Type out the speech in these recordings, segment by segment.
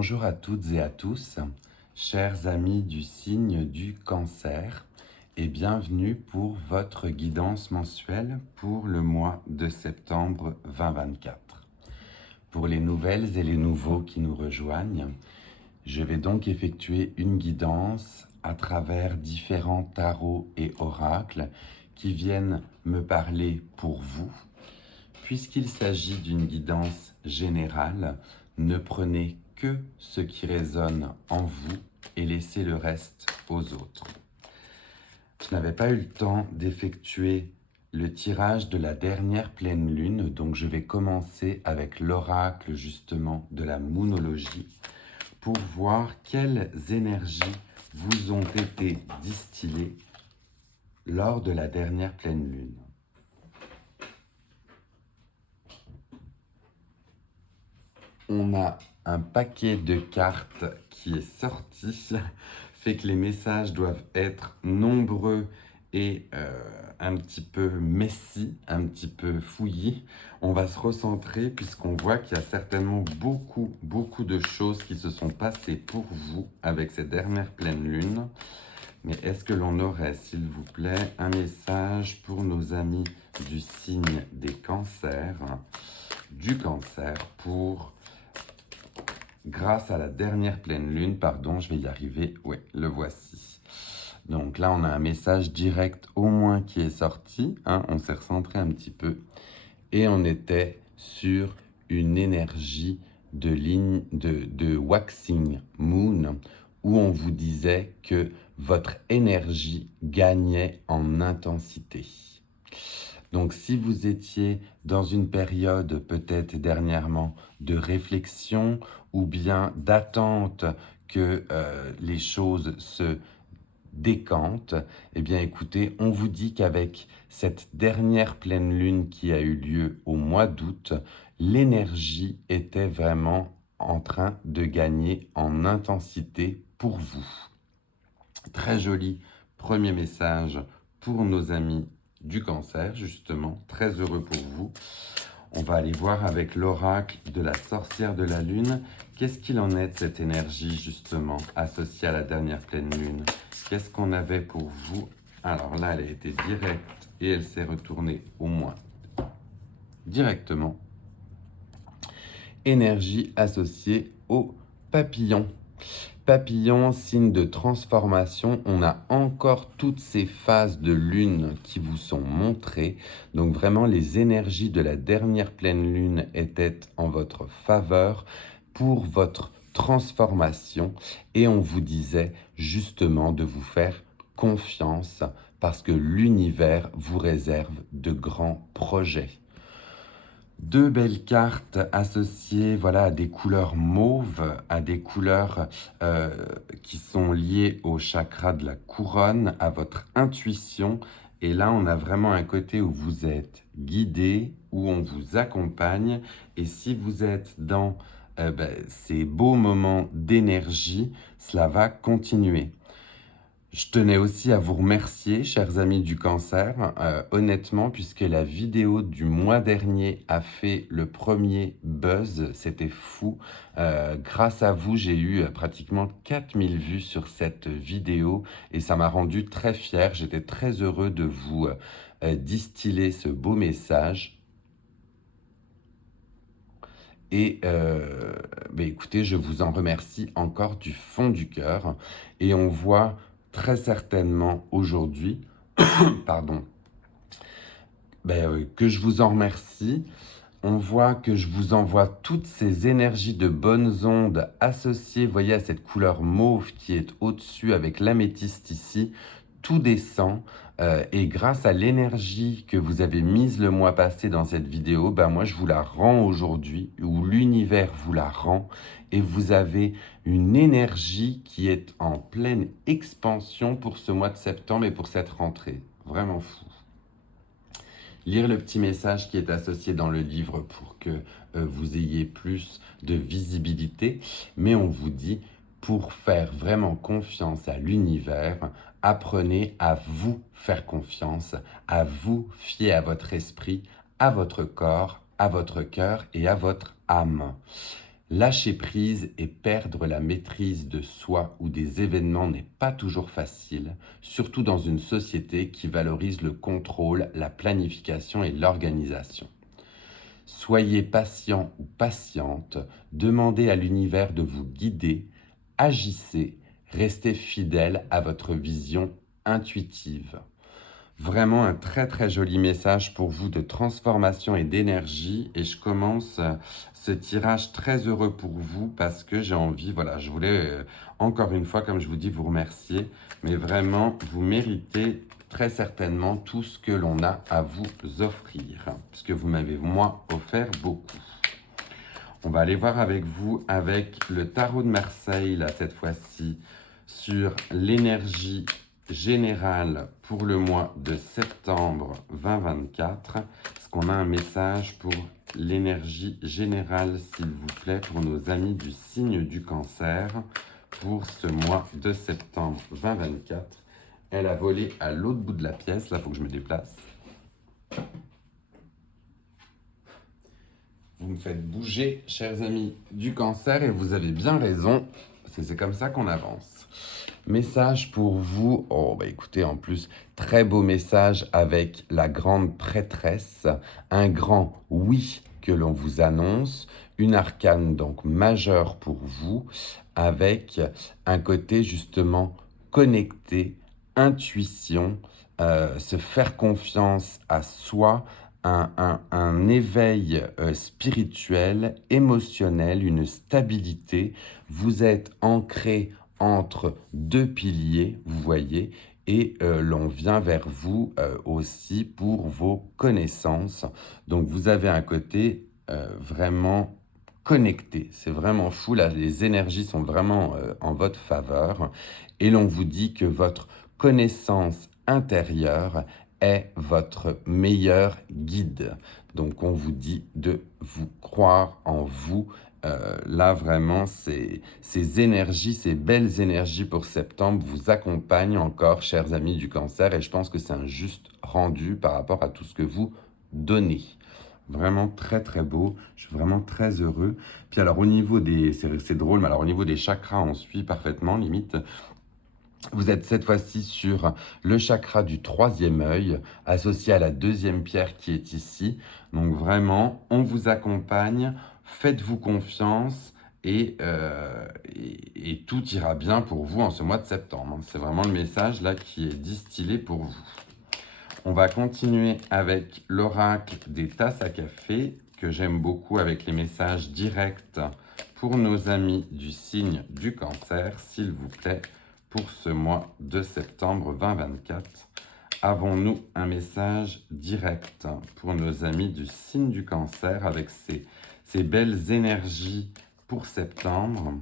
Bonjour à toutes et à tous, chers amis du signe du Cancer, et bienvenue pour votre guidance mensuelle pour le mois de septembre 2024. Pour les nouvelles et les nouveaux qui nous rejoignent, je vais donc effectuer une guidance à travers différents tarots et oracles qui viennent me parler pour vous. Puisqu'il s'agit d'une guidance générale, ne prenez que ce qui résonne en vous et laissez le reste aux autres. Je n'avais pas eu le temps d'effectuer le tirage de la dernière pleine lune, donc je vais commencer avec l'oracle justement de la moonologie pour voir quelles énergies vous ont été distillées lors de la dernière pleine lune. On a un paquet de cartes qui est sorti, fait que les messages doivent être nombreux et un petit peu messy, un petit peu fouillis. On va se recentrer puisqu'on voit qu'il y a certainement beaucoup de choses qui se sont passées pour vous avec cette dernière pleine lune. Mais est-ce que l'on aurait, s'il vous plaît, un message pour nos amis du signe des cancers, du cancer, pour... Grâce à la dernière pleine lune, pardon, je vais y arriver, ouais, le voici. Donc là, on a un message direct au moins qui est sorti, hein, on s'est recentré un petit peu, et on était sur une énergie de waxing moon, où on vous disait que votre énergie gagnait en intensité. Donc si vous étiez dans une période peut-être dernièrement de réflexion ou bien d'attente que les choses se décantent, eh bien écoutez, on vous dit qu'avec cette dernière pleine lune qui a eu lieu au mois d'août, l'énergie était vraiment en train de gagner en intensité pour vous. Très joli premier message pour nos amis du cancer, justement, très heureux pour vous. On va aller voir avec l'oracle de la sorcière de la lune, qu'est-ce qu'il en est de cette énergie, justement, associée à la dernière pleine lune. Qu'est-ce qu'on avait pour vous? Alors là, elle a été directe et elle s'est retournée au moins directement. Énergie associée au papillon. Papillon, signe de transformation, on a encore toutes ces phases de lune qui vous sont montrées. Donc vraiment, les énergies de la dernière pleine lune étaient en votre faveur pour votre transformation. Et on vous disait justement de vous faire confiance parce que l'univers vous réserve de grands projets. Deux belles cartes associées voilà, à des couleurs mauves, à des couleurs qui sont liées au chakra de la couronne, à votre intuition. Et là, on a vraiment un côté où vous êtes guidé, où on vous accompagne. Et si vous êtes dans ces beaux moments d'énergie, cela va continuer. Je tenais aussi à vous remercier, chers amis du cancer, honnêtement, puisque la vidéo du mois dernier a fait le premier buzz, c'était fou. Grâce à vous, j'ai eu pratiquement 4000 vues sur cette vidéo et ça m'a rendu très fier. J'étais très heureux de vous distiller ce beau message. Et écoutez, je vous en remercie encore du fond du cœur. Et on voit très certainement aujourd'hui, pardon, que je vous en remercie. On voit que je vous envoie toutes ces énergies de bonnes ondes associées, vous voyez, à cette couleur mauve qui est au-dessus avec l'améthyste ici. Tout descend et grâce à l'énergie que vous avez mise le mois passé dans cette vidéo, moi je vous la rends aujourd'hui, ou l'univers vous la rend, et vous avez une énergie qui est en pleine expansion pour ce mois de septembre et pour cette rentrée. Vraiment fou. Lire le petit message qui est associé dans le livre pour que vous ayez plus de visibilité, mais on vous dit, pour faire vraiment confiance à l'univers, apprenez à vous faire confiance, à vous fier à votre esprit, à votre corps, à votre cœur et à votre âme. Lâcher prise et perdre la maîtrise de soi ou des événements n'est pas toujours facile, surtout dans une société qui valorise le contrôle, la planification et l'organisation. Soyez patient ou patiente, demandez à l'univers de vous guider, agissez, restez fidèle à votre vision intuitive. Vraiment un très très joli message pour vous de transformation et d'énergie. Et je commence ce tirage très heureux pour vous parce que j'ai envie, voilà, je voulais encore une fois, comme je vous dis, vous remercier. Mais vraiment, vous méritez très certainement tout ce que l'on a à vous offrir. Puisque vous m'avez, moi, offert beaucoup. On va aller voir avec vous avec le tarot de Marseille, là, cette fois-ci, sur l'énergie générale pour le mois de septembre 2024. Est-ce qu'on a un message pour l'énergie générale, s'il vous plaît, pour nos amis du signe du cancer pour ce mois de septembre 2024? Elle a volé à l'autre bout de la pièce. Là, il faut que je me déplace. Vous me faites bouger, chers amis du cancer, et vous avez bien raison. C'est comme ça qu'on avance. Message pour vous. Oh, bah écoutez, en plus, très beau message avec la grande prêtresse. Un grand oui que l'on vous annonce. Une arcane donc majeure pour vous, avec un côté justement connecté, intuition, se faire confiance à soi, un éveil spirituel, émotionnel, une stabilité. Vous êtes ancré entre deux piliers, vous voyez, et l'on vient vers vous aussi pour vos connaissances. Donc vous avez un côté vraiment connecté. C'est vraiment fou, là, les énergies sont vraiment en votre faveur. Et l'on vous dit que votre connaissance intérieure est votre meilleur guide. Donc on vous dit de vous croire en vous. Là vraiment, ces énergies, ces belles énergies pour septembre vous accompagnent encore, chers amis du cancer, et je pense que c'est un juste rendu par rapport à tout ce que vous donnez. Vraiment très très beau, je suis vraiment très heureux. Puis alors au niveau des, c'est drôle, mais alors au niveau des chakras, on suit parfaitement, limite. Vous êtes cette fois-ci sur le chakra du troisième œil, associé à la deuxième pierre qui est ici. Donc vraiment, on vous accompagne, faites-vous confiance et tout ira bien pour vous en ce mois de septembre. C'est vraiment le message là qui est distillé pour vous. On va continuer avec l'oracle des tasses à café, que j'aime beaucoup avec les messages directs pour nos amis du signe du cancer, s'il vous plaît. Pour ce mois de septembre 2024, avons-nous un message direct pour nos amis du signe du cancer avec ces belles énergies pour septembre?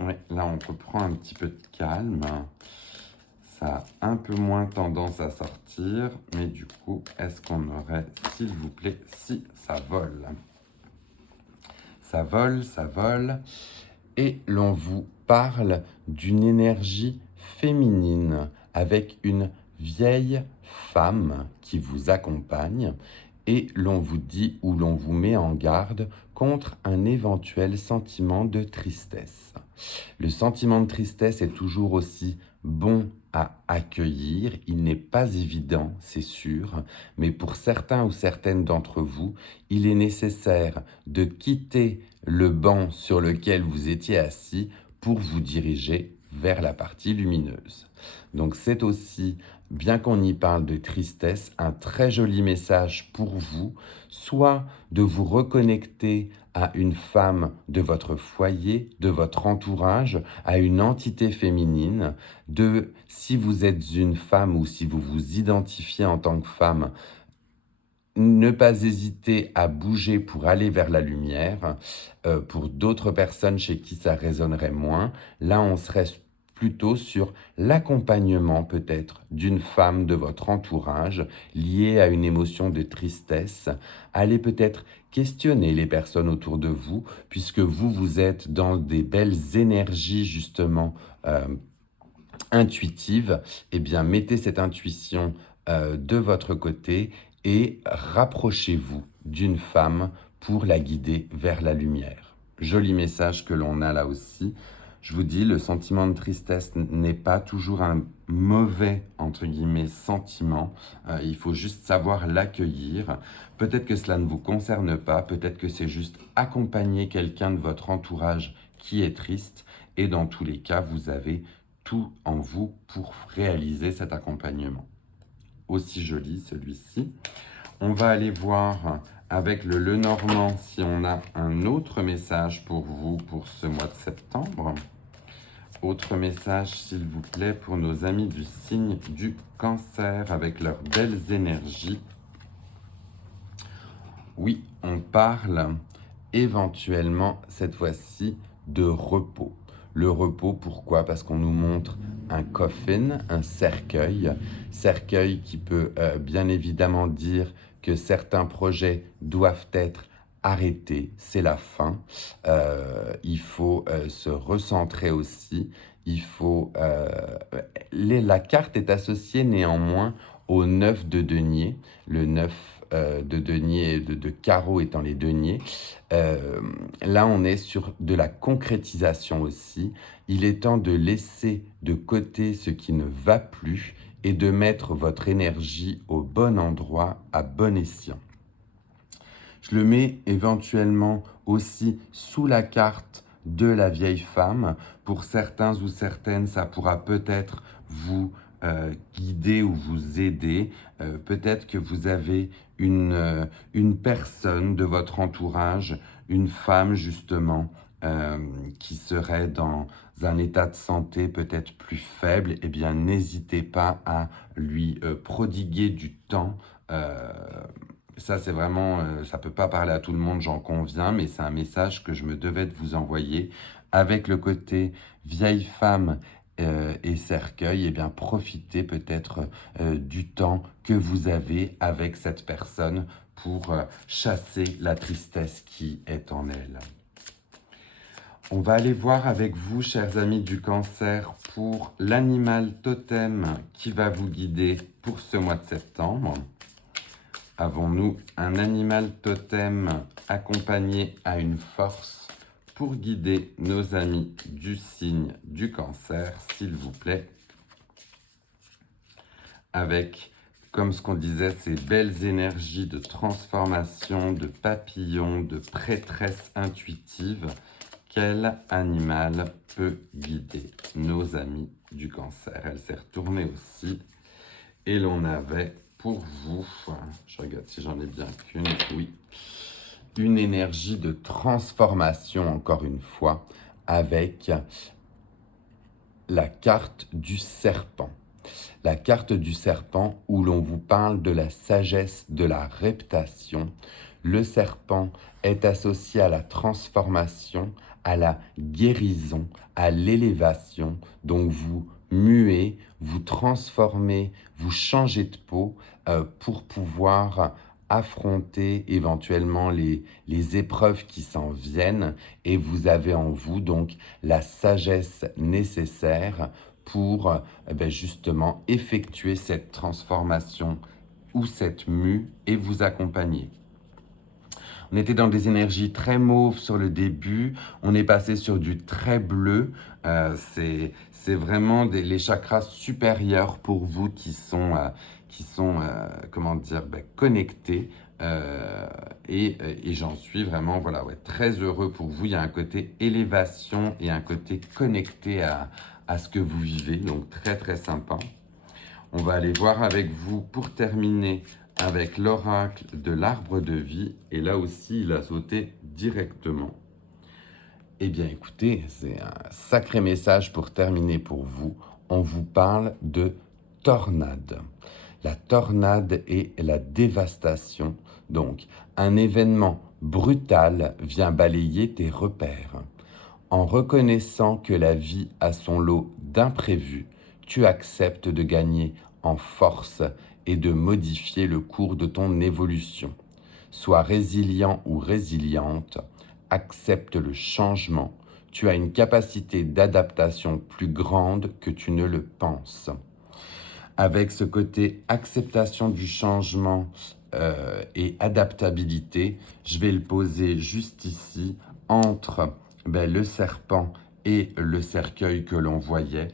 Oui, là on reprend un petit peu de calme. Ça a un peu moins tendance à sortir, mais du coup, est-ce qu'on aurait, s'il vous plaît, si ça vole? Ça vole, ça vole. Et l'on vous parle d'une énergie féminine avec une vieille femme qui vous accompagne. Et l'on vous dit ou l'on vous met en garde contre un éventuel sentiment de tristesse. Le sentiment de tristesse est toujours aussi bon à accueillir. Il n'est pas évident, c'est sûr, mais pour certains ou certaines d'entre vous, il est nécessaire de quitter le banc sur lequel vous étiez assis pour vous diriger vers la partie lumineuse. Donc c'est aussi, bien qu'on y parle de tristesse, un très joli message pour vous, soit de vous reconnecter à une femme de votre foyer, de votre entourage, à une entité féminine, si vous êtes une femme ou si vous vous identifiez en tant que femme, ne pas hésiter à bouger pour aller vers la lumière. Pour d'autres personnes chez qui ça résonnerait moins, là on serait plutôt sur l'accompagnement peut-être d'une femme de votre entourage liée à une émotion de tristesse. Allez peut-être questionner les personnes autour de vous, puisque vous êtes dans des belles énergies justement intuitives. Eh bien, mettez cette intuition de votre côté et rapprochez-vous d'une femme pour la guider vers la lumière. Joli message que l'on a là aussi. Je vous dis, le sentiment de tristesse n'est pas toujours un mauvais, entre guillemets, sentiment. Il faut juste savoir l'accueillir. Peut-être que cela ne vous concerne pas, peut-être que c'est juste accompagner quelqu'un de votre entourage qui est triste. Et dans tous les cas, vous avez tout en vous pour réaliser cet accompagnement. Aussi joli celui-ci. On va aller voir avec le Lenormand si on a un autre message pour vous pour ce mois de septembre. Autre message, s'il vous plaît, pour nos amis du signe du Cancer avec leurs belles énergies. Oui, on parle éventuellement, cette fois-ci, de repos. Le repos, pourquoi? Parce qu'on nous montre un coffin, un cercueil. Cercueil qui peut bien évidemment dire que certains projets doivent être arrêtés, c'est la fin. Il faut se recentrer aussi. Il faut, la carte est associée néanmoins au 9 de denier, le 9 de denier et de carreau étant les deniers. Là, on est sur de la concrétisation aussi. Il est temps de laisser de côté ce qui ne va plus et de mettre votre énergie au bon endroit, à bon escient. Je le mets éventuellement aussi sous la carte de la vieille femme. Pour certains ou certaines, ça pourra peut-être vous guider ou vous aider. Peut-être que vous avez une personne de votre entourage, une femme justement, qui serait dans un état de santé peut-être plus faible. Eh bien, n'hésitez pas à lui prodiguer du temps. Ça, c'est vraiment, ça peut pas parler à tout le monde, j'en conviens, mais c'est un message que je me devais de vous envoyer. Avec le côté vieille femme et cercueil, eh bien, profitez peut-être du temps que vous avez avec cette personne pour chasser la tristesse qui est en elle. On va aller voir avec vous, chers amis du Cancer, pour l'animal totem qui va vous guider pour ce mois de septembre. Avons-nous un animal totem accompagné à une force pour guider nos amis du signe du Cancer, s'il vous plaît, avec, comme ce qu'on disait, ces belles énergies de transformation, de papillon, de prêtresse intuitive. Quel animal peut guider nos amis du Cancer? Elle s'est retournée aussi. Et l'on avait pour vous, je regarde si j'en ai bien qu'une, oui, une énergie de transformation, encore une fois, avec la carte du serpent. La carte du serpent où l'on vous parle de la sagesse de la reptation. Le serpent est associé à la transformation, à la guérison, à l'élévation. Donc vous muez, vous transformez, vous changez de peau pour pouvoir affronter éventuellement les épreuves qui s'en viennent et vous avez en vous donc la sagesse nécessaire pour justement effectuer cette transformation ou cette mue et vous accompagner. On était dans des énergies très mauves sur le début, on est passé sur du très bleu. C'est vraiment les chakras supérieurs pour vous qui sont comment dire, connectés. Et j'en suis vraiment voilà, très heureux pour vous. Il y a un côté élévation et un côté connecté à ce que vous vivez, donc très très sympa. On va aller voir avec vous pour terminer avec l'oracle de l'arbre de vie. Et là aussi, il a sauté directement. Eh bien, écoutez, c'est un sacré message pour terminer pour vous. On vous parle de tornade. La tornade est la dévastation. Donc, un événement brutal vient balayer tes repères. En reconnaissant que la vie a son lot d'imprévus, tu acceptes de gagner en force et de modifier le cours de ton évolution. Sois résilient ou résiliente, accepte le changement. Tu as une capacité d'adaptation plus grande que tu ne le penses. avec ce côté acceptation du changement et adaptabilité. Je vais le poser juste ici, entre le serpent et le cercueil que l'on voyait,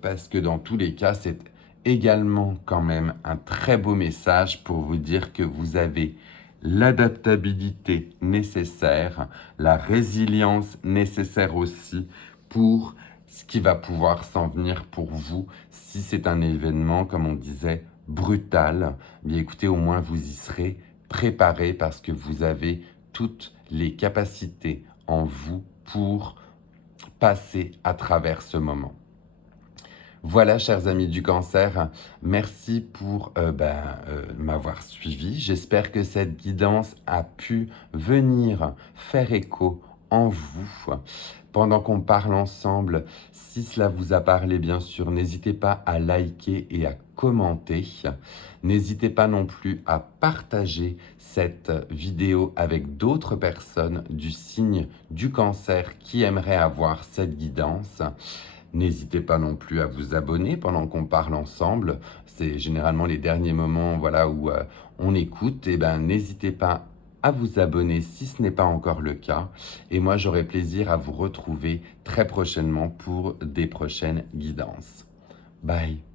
parce que dans tous les cas, c'est également quand même un très beau message pour vous dire que vous avez l'adaptabilité nécessaire, la résilience nécessaire aussi pour ce qui va pouvoir s'en venir pour vous si c'est un événement, comme on disait, brutal. Bien écoutez, au moins vous y serez préparé parce que vous avez toutes les capacités en vous pour passer à travers ce moment. Voilà, chers amis du cancer, merci pour m'avoir suivi. J'espère que cette guidance a pu venir faire écho en vous. Pendant qu'on parle ensemble, si cela vous a parlé, bien sûr, n'hésitez pas à liker et à commenter. N'hésitez pas non plus à partager cette vidéo avec d'autres personnes du signe du cancer qui aimeraient avoir cette guidance. N'hésitez pas non plus à vous abonner pendant qu'on parle ensemble. C'est généralement les derniers moments voilà, où on écoute. Et n'hésitez pas à vous abonner si ce n'est pas encore le cas. Et moi, j'aurai plaisir à vous retrouver très prochainement pour des prochaines guidances. Bye.